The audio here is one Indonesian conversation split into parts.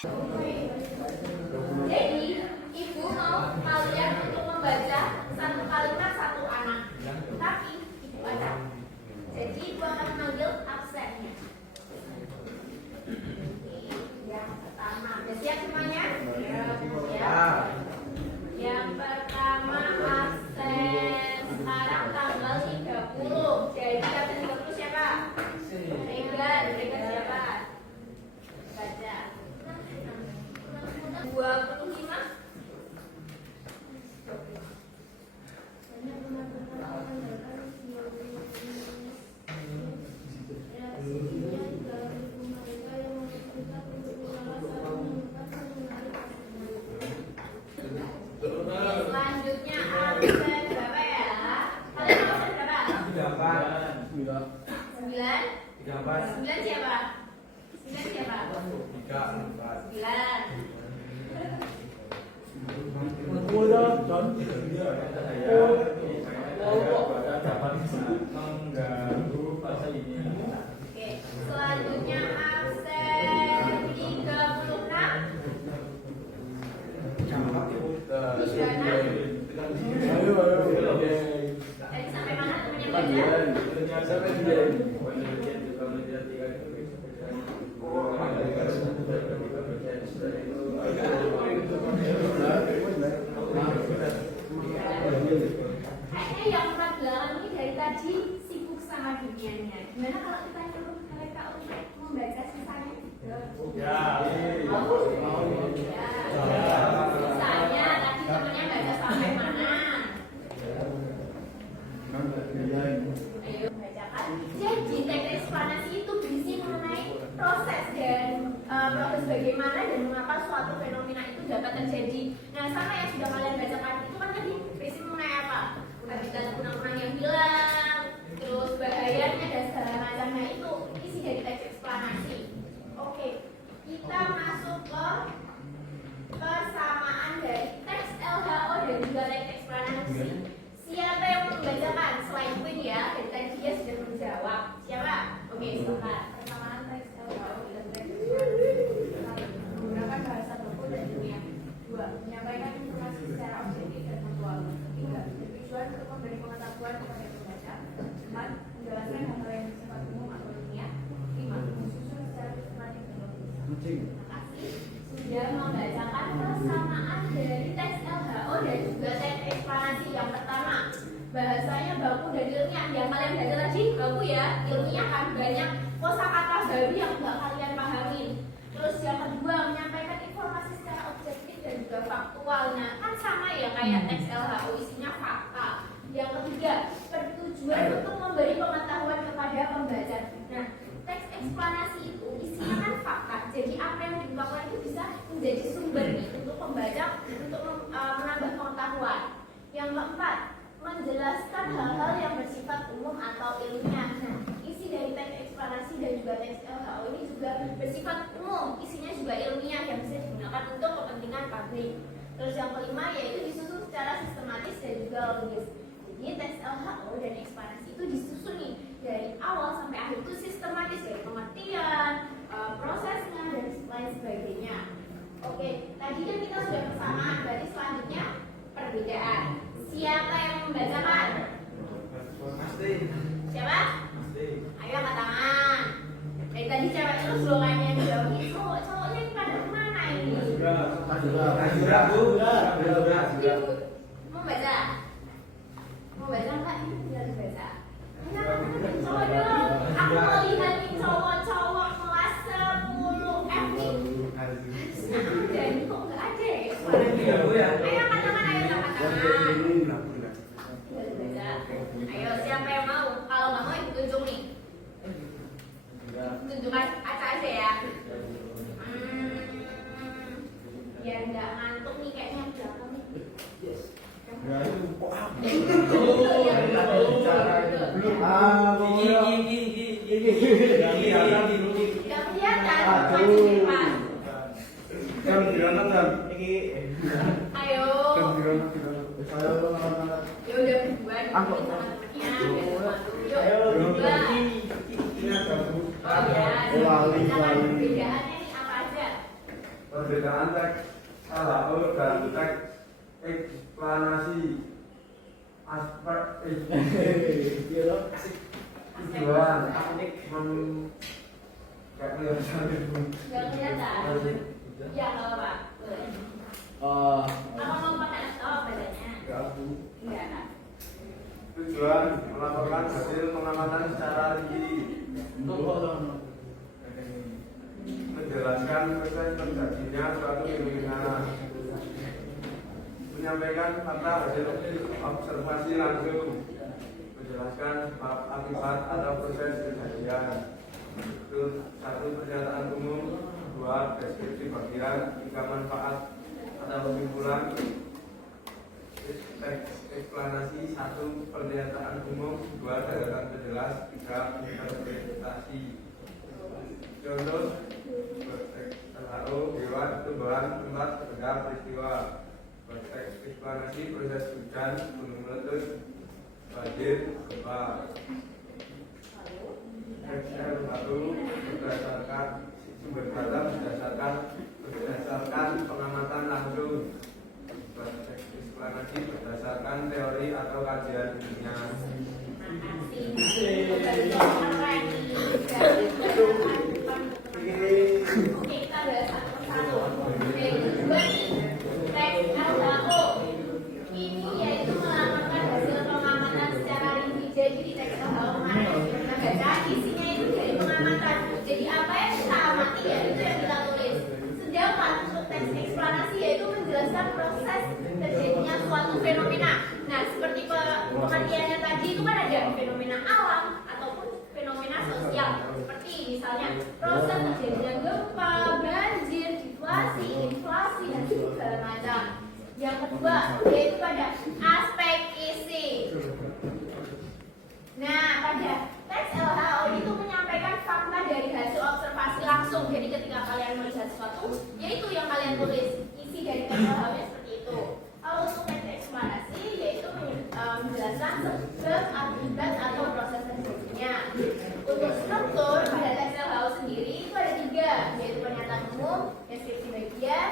Jadi, ibu mau kalian untuk membaca satu kalimat satu anak. Tapi ibu baca. Jadi ibu akan memanggil absennya. Yang pertama, udah siap semuanya? Ya. Yang pertama absen. Sekarang tanggal 30. Jadi absen 30 siapa? Regan siapa? Baca. 25. Selanjutnya absen berapa ya? Kalian absen berapa? 9. 9 siapa? 9 siapa? 9. Oke, selanjutnya absen 36. 36. Tadi sampai mana temannya baca? Kayaknya yang empat belakang ini dari tadi sibuk sama dunianya. Gimana kalau kita nyuruh mereka untuk membaca sisanya? Mau? Sisanya tadi temannya baca sampai mana? Ayo bacakan. Jadi teks eksplanasi itu berisi mengenai proses dan proses bagaimana dan mengapa suatu fenomena itu dapat terjadi. Nah, sama yang sudah kalian bacakan itu kan tadi berisi mengenai apa? Habitat kunang-kunang yang hilang, terus bahayanya dan segala macamnya itu isi dari teks eksplanasi. Oke, kita masuk ke kesamaan dari teks LHO dan juga teks eksplanasi. Siapa yang membacakan selain Queen ya? Dari tadi dia sudah menjawab. Siapa? Oke, silakan. Persamaan teks LHO dan teks eksplanasi menggunakan bahasa baku dan dunia. 2. Menyampaikan informasi secara objektif dan faktual. 3. Bertujuan untuk memberi pengetahuan kepada pembaca. 4. Menjelaskan hal-hal yang bersifat umum atau ilmiah. 5. Mensusun secara sistematis dan logis. Terima kasih sudah membacakan persamaan dari teks LHO dan juga teks eksplanasi. Yang pertama, bahasanya baku dan ilmiah. Yang kalian baca tadi baku ya, ilmiah kan banyak kosakata baru yang nggak kalian pahami. Terus yang kedua, menyampaikan informasi secara objektif dan juga faktual. Nah, kan sama ya kayak teks LHO, isinya fakta. Yang ketiga, bertujuan untuk memberi pengetahuan kepada pembaca. Nah, teks eksplanasi itu isinya kan fakta. Jadi apa yang diungkapkan itu bisa menjadi sumber nih untuk pembaca untuk menambah pengetahuan. Yang keempat, menjelaskan hal-hal yang bersifat umum atau ilmiah. Nah, isi dari teks eksplanasi dan juga teks LHO ini juga bersifat umum, isinya juga ilmiah yang bisa digunakan untuk kepentingan publik. Terus yang kelima yaitu disusun secara sistematis dan juga logis. Jadi teks LHO dan eksplanasi itu disusun nih dari awal sampai akhir itu sistematis dari pengertian, prosesnya dan lain sebagainya. Oke, tadi kan kita sudah persamaan, berarti selanjutnya perbedaan. Siapa yang membacakan? Siapa? Ayo angkat tangan. Dari tadi cewek itu slogannya yang jawab ini cowoknya pada kemana ini? Mau baca? Mau baca enggak? Ini tidak dibaca. Cowok dong. Aku mau lihat nih cowok-cowok kelas 10 F nih. Ada ini kok nggak ada ya? Ayo angkat tangan, ayo angkat tangan. Ayo siapa yang mau? Kalau nggak mau ibu tunjuk nih. Tunjuk kaca aja ya. Biar nggak ngantuk nih kayaknya yang belakang nih. Nggak kelihatan. Maju ke depan. Ayo. Ya udah berdua sama temennya. Yuk, berdua. Oh ya. tujuan kayak Nggak kelihatan. Ya nggak apa-apa. Boleh. Apa mau pakai bedanya? Iya. Tujuan melaporkan hasil pengamatan secara rinci, menjelaskan proses terjadinya suatu fenomena, menyampaikan fakta hasil observasi langsung, menjelaskan sebab akibat atau proses kejadian. Satu, pernyataan umum. Dua, deskripsi bagian. Tiga, manfaat atau kesimpulan. Eksplanasi. Satu, pernyataan umum. Dua, dataran penjelas. Tiga, interpretasi. Contoh LHO, hewan, tumbuhan, tempat, benda, peristiwa. Eksplanasi, proses hujan, gunung meletus, banjir, gempa. LHO berdasarkan sumber data berdasarkan pengamatan langsung. Eksplanasi berdasarkan teori atau kajian ilmiah. Oke, kita bahas satu persatu. Oke, kedua nih, teks LHO ini yaitu melaporkan hasil pengamatan secara rinci. Jadi di teks LHO kemarin kita baca isinya itu dari pengamatan. Jadi apa yang kita amati ya itu yang kita tulis. Sedangkan untuk teks eksplanasi yaitu menjelaskan proses terjadinya suatu fenomena. Nah, seperti pengertiannya tadi itu kan ada fenomena alam ataupun fenomena sosial. Seperti misalnya proses terjadinya gempa, banjir, deflasi, inflasi dan segala macam. Yang kedua yaitu pada aspek isi. Nah, pada teks LHO itu menyampaikan fakta dari hasil observasi langsung. Jadi ketika kalian melihat sesuatu, yaitu yang kalian tulis. Isi dari teks LHO-nya seperti itu. Kalau untuk teks eksplanasi yaitu menjelaskan sebab, akibat atau proses terjadinya. Untuk struktur pada teks LHO sendiri itu ada 3, yaitu pernyataan umum, deskripsi bagian,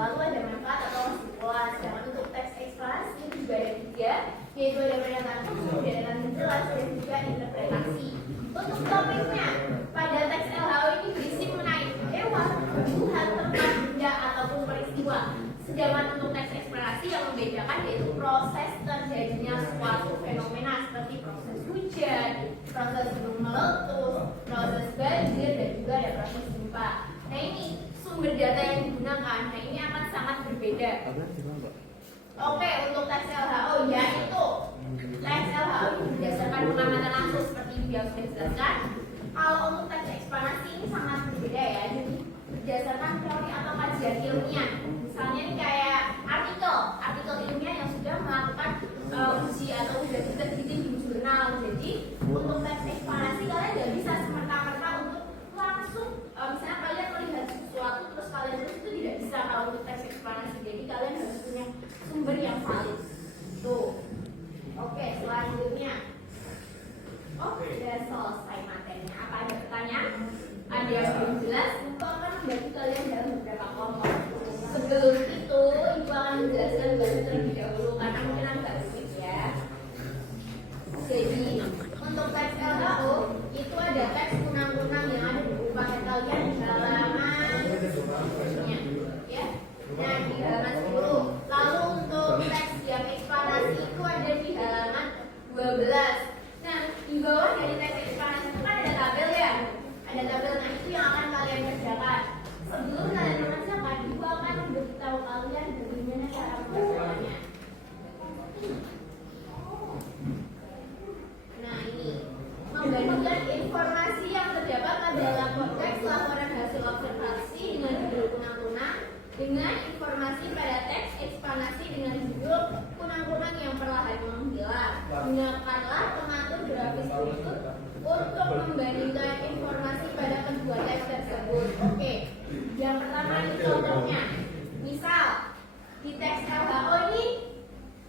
lalu ada manfaat atau kesimpulan. Sedangkan untuk teks eksplanasi itu juga ada 3, yaitu ada pernyataan umum, dataran menjelas, dan juga interpretasi. Untuk topiknya pada teks LHO ini berisi mengenai hewan, tumbuhan, tempat, benda ataupun peristiwa. Sedangkan untuk teks eksplanasi yang membedakan yaitu proses terjadinya suatu fenomena seperti proses hujan, proses gunung meletus, proses banjir, dan juga ada proses gempa. Nah ini sumber data yang digunakan, nah ini akan sangat berbeda. Oke, untuk teks LHO yaitu teks LHO berdasarkan pengamatan langsung seperti yang sudah dijelaskan. Kalau untuk teks eksplanasi ini sangat berbeda ya, jadi berdasarkan teori atau kajian ilmiah. Misalnya nih kayak artikel ilmiah yang sudah melakukan uji atau sudah diteliti di jurnal. Jadi untuk teks eksplanasi kalian nggak bisa semerta-merta untuk langsung misalnya kalian melihat sesuatu terus kalian terus itu tidak bisa kalau untuk teks eksplanasi. Jadi kalian harus punya sumber yang valid. Tuh. Oke, selanjutnya. Oke, sudah selesai materinya. Apa ada pertanyaan? Ada yang belum jelas? Ibu akan membagi kalian dalam beberapa kelompok. Sebelum itu, Ibu akan menjelaskan baru terlebih dahulu karena mungkin agak rumit ya. Jadi, untuk teks LHO itu ada teks kunang-kunang yang ada di buku paket kalian di halaman ya. Nah, di halaman 10. Lalu untuk teks yang eksplanasi itu ada di halaman 12. Nah, di bawah dari teks eksplanasi itu kan ada tabel ya. Ada tabel, nah itu yang akan kalian kerjakan. Sebelum kalian mengerjakan, Ibu akan memberitahu kalian bagaimana cara mengerjakannya. Nah ini membandingkan informasi yang terdapat dalam konteks laporan hasil observasi dengan judul kunang-kunang dengan informasi pada teks eksplanasi dengan judul kunang-kunang yang perlahan menghilang. Gunakanlah pengatur grafis berikut untuk membandingkan informasi pada kedua teks tersebut. Oke, yang pertama ini contohnya. Misal di teks LHO ini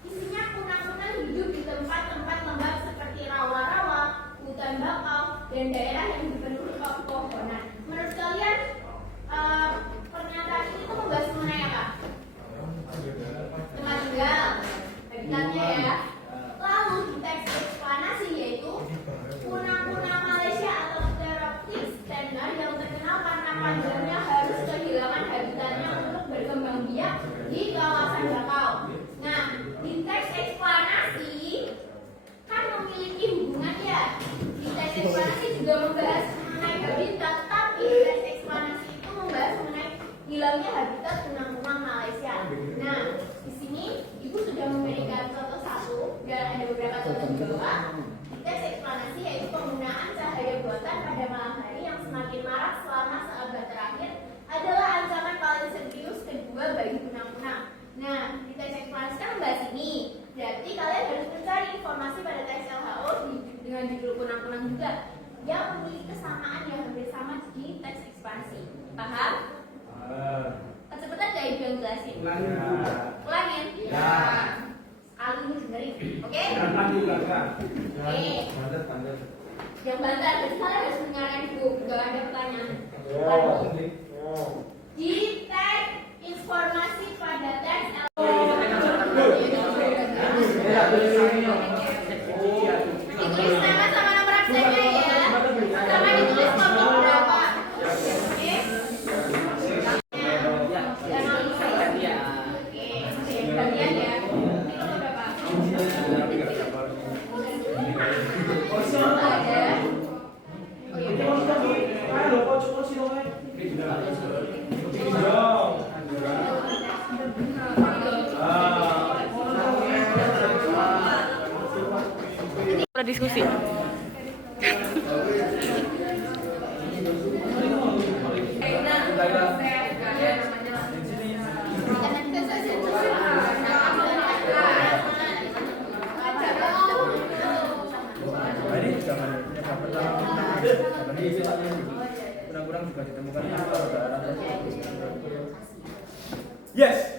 isinya kunang-kunang hidup di tempat-tempat lembab seperti rawa-rawa, hutan bakau, dan daerah yang dipenuhi pepohonan. Menurut kalian pernyataan ini tuh membahas mengenai apa? Tempat tinggal, habitatnya ya. Lalu di teks eksplanasi eksplanasi juga membahas mengenai habitat, tapi teks eksplanasi itu membahas mengenai hilangnya habitat kunang-kunang Malaysia. Nah, di sini Ibu sudah memberikan contoh satu dan ada beberapa contoh di bawah. Di teks eksplanasi yaitu penggunaan cahaya buatan pada malam hari yang semakin marak selama seabad terakhir adalah ancaman paling serius kedua bagi kunang-kunang. Nah, di teks eksplanasi kan membahas ini. Jadi kalian harus mencari informasi pada teks LHO dengan judul kunang-kunang juga yang memiliki kesamaan yang hampir sama di teks ekspansi. Paham? Kecepatan gak Ibu yang jelasin? Ulangin? Ya. Sekali ini dengerin. Oke? Oke. Yang bantar, jadi kalian harus menyalakan Ibu. Gak ada pertanyaan. Di teks informasi pada teks LHO ditulis nama sama nomor absennya ya, sama ditulis kelompok berapa. Oke? Oke, bagian ya. Ini kelompok berapa? Ada. Diskusi. Kurang-kurang juga ditemukan yes.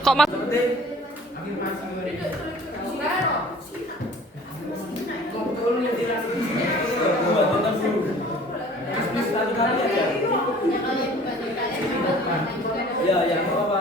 Kok mas? Ya, apa?